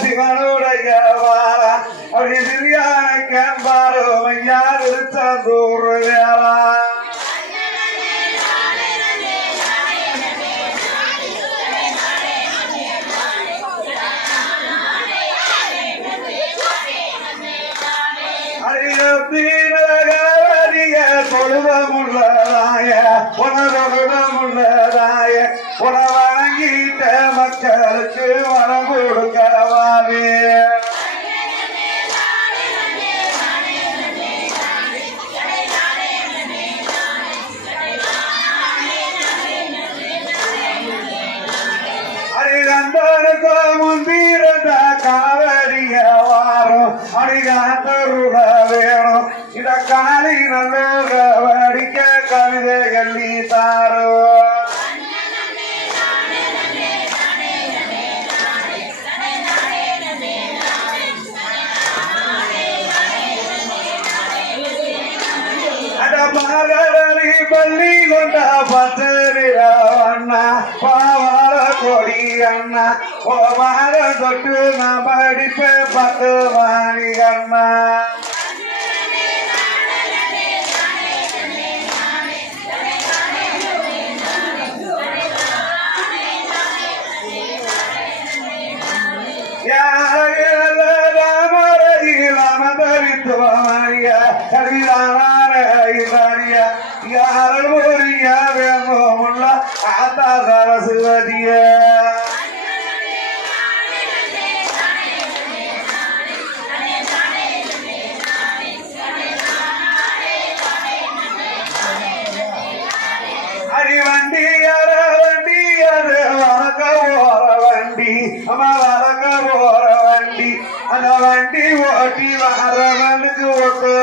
சிவனுடைய வாரா அப்படி திவ்யான கேம்பாரு மையா திருச்செந்தூர் வேளா தொழுவமுள்ளதாய உணர்வுள்ளதாய உணவணங்கிட்ட மக்களுக்கு வரம் கொடுக்கவாவே அரிகந்தனுக்கு முந்திருந்த காவடிய வாரம் அரிகாத்தருட வேணும் இத காலி நல்ல வடிக்க கவிதைகள் நீ தாரோ மகரி பள்ளி கொண்ட பச்சரிர அண்ணா பாவார கொடி அண்ணா ஓவார தொட்டு நான் படிப்பே 10 மணி அண்ணா சரஸ்வதிய அரிவண்டி அற வண்டி அது வணக்க போற வண்டி அம்மா வணக்க போற வண்டி அந்த வண்டி ஓட்டி வரவனுக்கு ஒட்டு